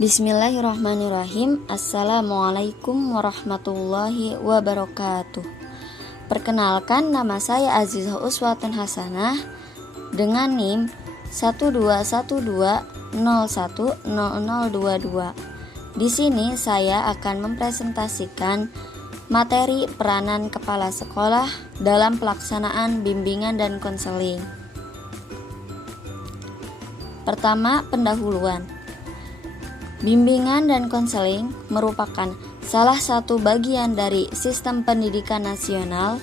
Bismillahirrahmanirrahim. Assalamualaikum warahmatullahi wabarakatuh. Perkenalkan, nama saya Azizah Uswatun Hasanah dengan NIM 1212010022. Di sini saya akan mempresentasikan materi peranan kepala sekolah dalam pelaksanaan bimbingan dan konseling. Pertama, pendahuluan. Bimbingan dan konseling merupakan salah satu bagian dari sistem pendidikan nasional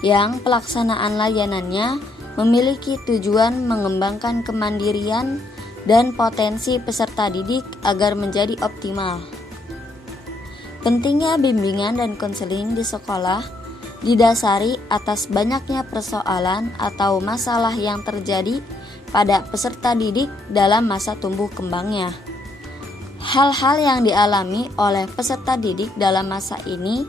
yang pelaksanaan layanannya memiliki tujuan mengembangkan kemandirian dan potensi peserta didik agar menjadi optimal. Pentingnya bimbingan dan konseling di sekolah didasari atas banyaknya persoalan atau masalah yang terjadi pada peserta didik dalam masa tumbuh kembangnya. Hal-hal yang dialami oleh peserta didik dalam masa ini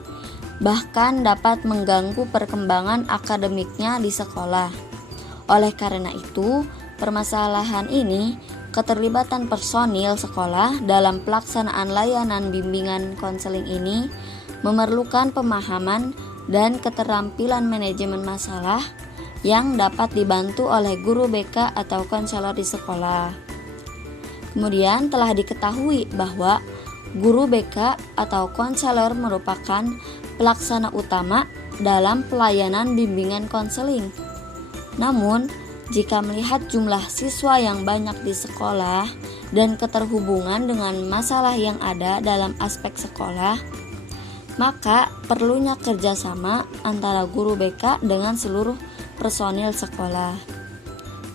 bahkan dapat mengganggu perkembangan akademiknya di sekolah. Oleh karena itu, permasalahan ini, keterlibatan personil sekolah dalam pelaksanaan layanan bimbingan konseling ini memerlukan pemahaman dan keterampilan manajemen masalah yang dapat dibantu oleh guru BK atau konselor di sekolah. Kemudian telah diketahui bahwa guru BK atau konselor merupakan pelaksana utama dalam pelayanan bimbingan konseling. Namun, jika melihat jumlah siswa yang banyak di sekolah dan keterhubungan dengan masalah yang ada dalam aspek sekolah, maka perlunya kerjasama antara guru BK dengan seluruh personil sekolah.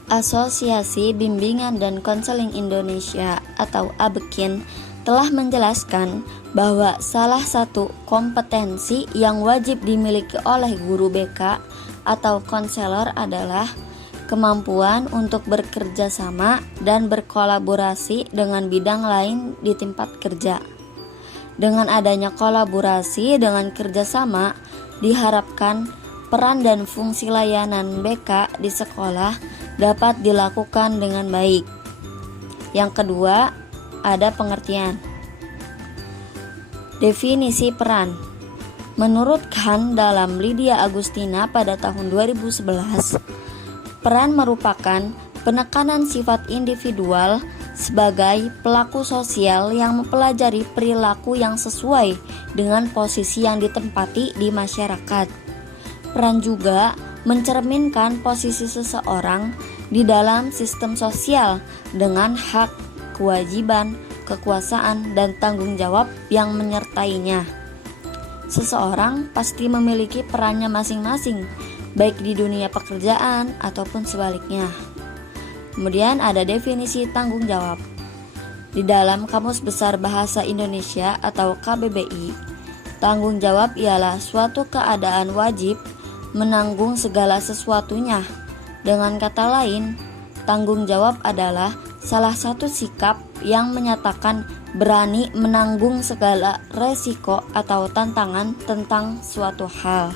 Asosiasi Bimbingan dan Konseling Indonesia atau ABKIN telah menjelaskan bahwa salah satu kompetensi yang wajib dimiliki oleh guru BK atau konselor adalah kemampuan untuk bekerja sama dan berkolaborasi dengan bidang lain di tempat kerja. Dengan adanya kolaborasi dengan kerjasama, diharapkan peran dan fungsi layanan BK di sekolah dapat dilakukan dengan baik. Yang kedua, ada pengertian. Definisi peran. Menurut Khan dalam Lydia Agustina pada tahun 2011, peran merupakan penekanan sifat individual sebagai pelaku sosial yang mempelajari perilaku yang sesuai dengan posisi yang ditempati di masyarakat. Peran juga mencerminkan posisi seseorang di dalam sistem sosial dengan hak, kewajiban, kekuasaan, dan tanggung jawab yang menyertainya. Seseorang pasti memiliki perannya masing-masing, baik di dunia pekerjaan ataupun sebaliknya. Kemudian ada definisi tanggung jawab. Di dalam Kamus Besar Bahasa Indonesia atau KBBI, tanggung jawab ialah suatu keadaan wajib menanggung segala sesuatunya. Dengan kata lain, tanggung jawab adalah salah satu sikap yang menyatakan berani menanggung segala resiko atau tantangan tentang suatu hal.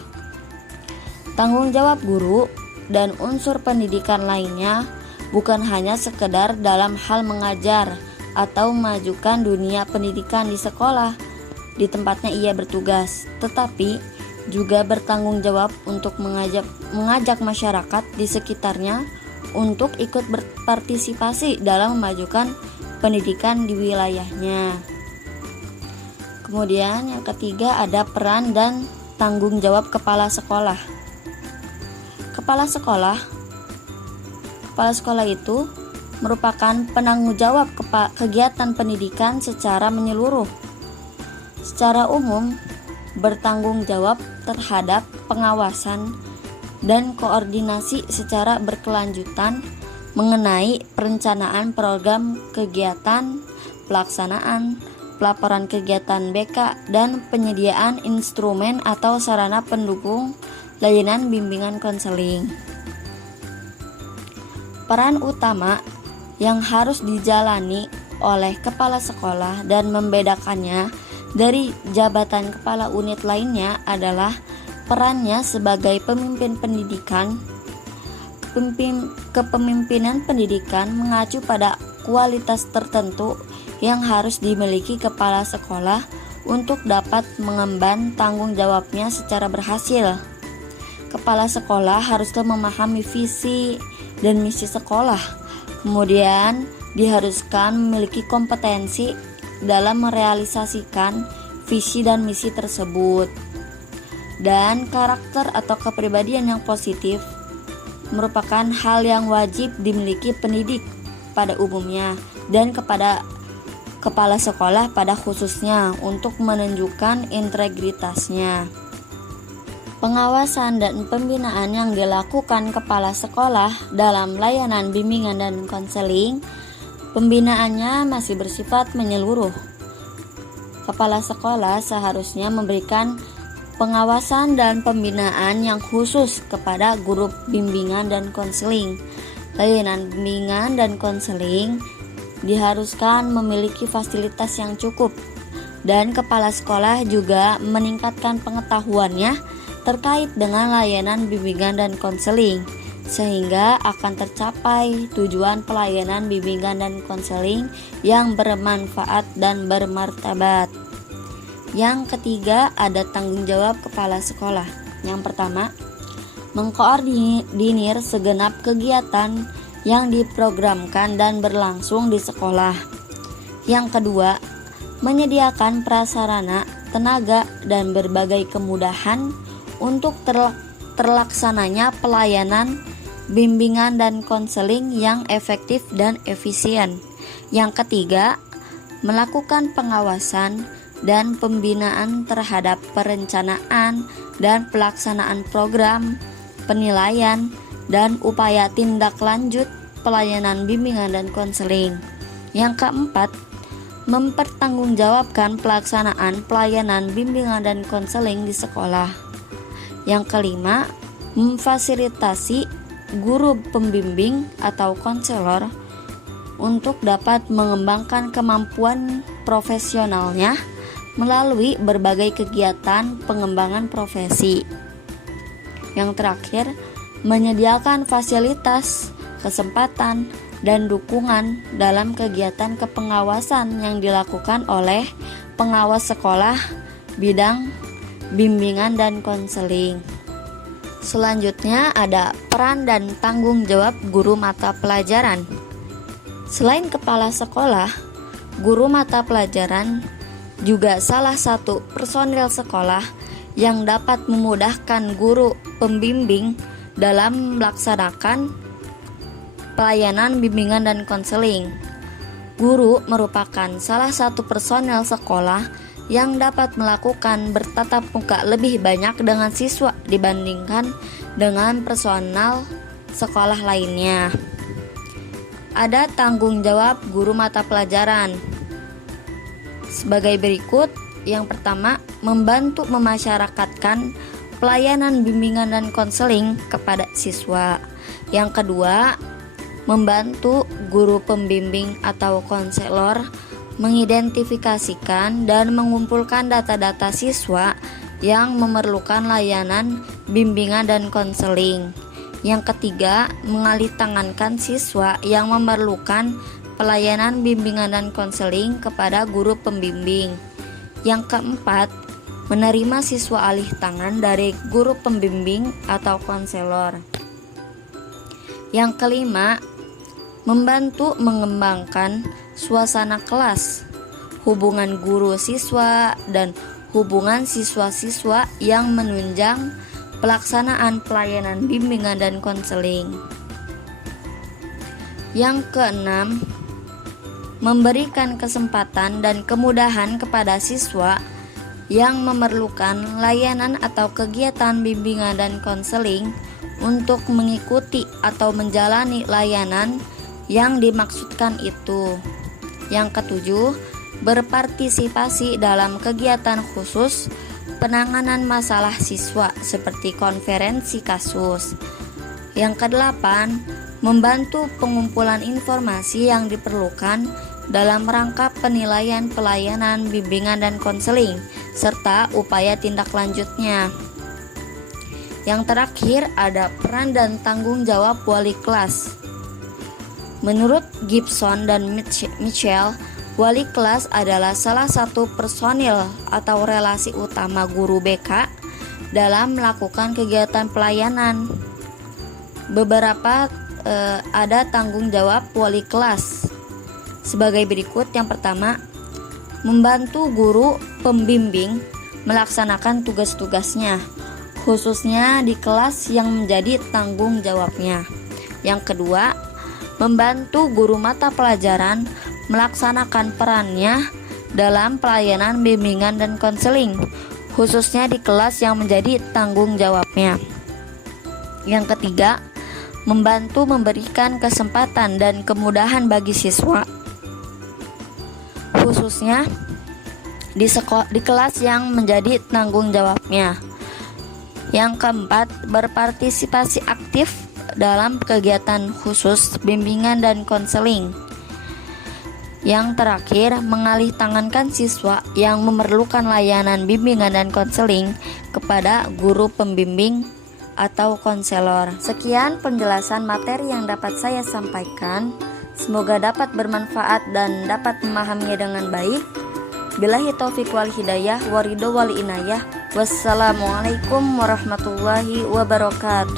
Tanggung jawab guru dan unsur pendidikan lainnya bukan hanya sekedar dalam hal mengajar atau memajukan dunia pendidikan di sekolah di tempatnya ia bertugas, tetapi juga bertanggung jawab untuk mengajak masyarakat di sekitarnya untuk ikut berpartisipasi dalam memajukan pendidikan di wilayahnya. Kemudian yang ketiga ada peran dan tanggung jawab kepala sekolah. Kepala sekolah itu merupakan penanggung jawab kegiatan pendidikan secara menyeluruh. Secara umum, bertanggung jawab terhadap pengawasan dan koordinasi secara berkelanjutan mengenai perencanaan program kegiatan, pelaksanaan, pelaporan kegiatan BK, dan penyediaan instrumen atau sarana pendukung layanan bimbingan konseling. Peran utama yang harus dijalani oleh kepala sekolah dan membedakannya dari jabatan kepala unit lainnya adalah perannya sebagai pemimpin pendidikan. Kepemimpinan pendidikan mengacu pada kualitas tertentu yang harus dimiliki kepala sekolah untuk dapat mengemban tanggung jawabnya secara berhasil. Kepala sekolah haruslah memahami visi dan misi sekolah, kemudian diharuskan memiliki kompetensi dalam merealisasikan visi dan misi tersebut. Dan karakter atau kepribadian yang positif merupakan hal yang wajib dimiliki pendidik pada umumnya dan kepada kepala sekolah pada khususnya untuk menunjukkan integritasnya. Pengawasan dan pembinaan yang dilakukan kepala sekolah dalam layanan bimbingan dan konseling, pembinaannya masih bersifat menyeluruh. Kepala sekolah seharusnya memberikan pengawasan dan pembinaan yang khusus kepada guru bimbingan dan konseling. Layanan bimbingan dan konseling diharuskan memiliki fasilitas yang cukup, dan kepala sekolah juga meningkatkan pengetahuannya terkait dengan layanan bimbingan dan konseling, sehingga akan tercapai tujuan pelayanan bimbingan dan konseling yang bermanfaat dan bermartabat. Yang ketiga, ada tanggung jawab kepala sekolah. Yang pertama, mengkoordinir segenap kegiatan yang diprogramkan dan berlangsung di sekolah. Yang kedua, menyediakan prasarana, tenaga, dan berbagai kemudahan untuk terlaksananya pelayanan bimbingan dan konseling yang efektif dan efisien. Yang ketiga, melakukan pengawasan dan pembinaan terhadap perencanaan dan pelaksanaan program, penilaian, dan upaya tindak lanjut pelayanan bimbingan dan konseling. Yang keempat, mempertanggungjawabkan pelaksanaan pelayanan bimbingan dan konseling di sekolah. Yang kelima, memfasilitasi guru pembimbing atau konselor untuk dapat mengembangkan kemampuan profesionalnya melalui berbagai kegiatan pengembangan profesi. Yang terakhir, menyediakan fasilitas, kesempatan, dan dukungan dalam kegiatan kepengawasan yang dilakukan oleh pengawas sekolah bidang bimbingan dan konseling. Selanjutnya ada peran dan tanggung jawab guru mata pelajaran. Selain kepala sekolah, guru mata pelajaran juga salah satu personil sekolah yang dapat memudahkan guru pembimbing dalam melaksanakan pelayanan bimbingan dan konseling. Guru merupakan salah satu personel sekolah yang dapat melakukan bertatap muka lebih banyak dengan siswa dibandingkan dengan personel sekolah lainnya. Ada tanggung jawab guru mata pelajaran sebagai berikut. Yang pertama, membantu memasyarakatkan pelayanan bimbingan dan konseling kepada siswa. Yang kedua, membantu guru pembimbing atau konselor mengidentifikasikan dan mengumpulkan data-data siswa yang memerlukan layanan bimbingan dan konseling. Yang ketiga, mengalihtangankan siswa yang memerlukan pelayanan bimbingan dan konseling kepada guru pembimbing. Yang keempat, menerima siswa alih tangan dari guru pembimbing atau konselor. Yang kelima, membantu mengembangkan suasana kelas, hubungan guru siswa, dan hubungan siswa-siswa yang menunjang pelaksanaan pelayanan bimbingan dan konseling. Yang keenam, memberikan kesempatan dan kemudahan kepada siswa yang memerlukan layanan atau kegiatan bimbingan dan konseling untuk mengikuti atau menjalani layanan yang dimaksudkan itu. Yang ketujuh, berpartisipasi dalam kegiatan khusus penanganan masalah siswa seperti konferensi kasus. Yang kedelapan, membantu pengumpulan informasi yang diperlukan dalam rangka penilaian pelayanan bimbingan dan konseling serta upaya tindak lanjutnya. Yang terakhir ada peran dan tanggung jawab wali kelas. Menurut Gibson dan Mitchell, Wali kelas adalah salah satu personil atau relasi utama guru BK dalam melakukan kegiatan pelayanan. Beberapa ada tanggung jawab wali kelas sebagai berikut. Yang pertama, membantu guru pembimbing melaksanakan tugas-tugasnya, khususnya di kelas yang menjadi tanggung jawabnya. Yang kedua, membantu guru mata pelajaran melaksanakan perannya dalam pelayanan bimbingan dan konseling, khususnya di kelas yang menjadi tanggung jawabnya. Yang ketiga, membantu memberikan kesempatan dan kemudahan bagi siswa, khususnya di kelas yang menjadi tanggung jawabnya. Yang keempat, berpartisipasi aktif dalam kegiatan khusus bimbingan dan konseling. Yang terakhir, mengalih tangankan siswa yang memerlukan layanan bimbingan dan konseling kepada guru pembimbing atau konselor. Sekian penjelasan materi yang dapat saya sampaikan. Semoga dapat bermanfaat dan dapat memahaminya dengan baik. Billahi taufiq wal hidayah wa ridho wal inayah. Wassalamualaikum warahmatullahi wabarakatuh.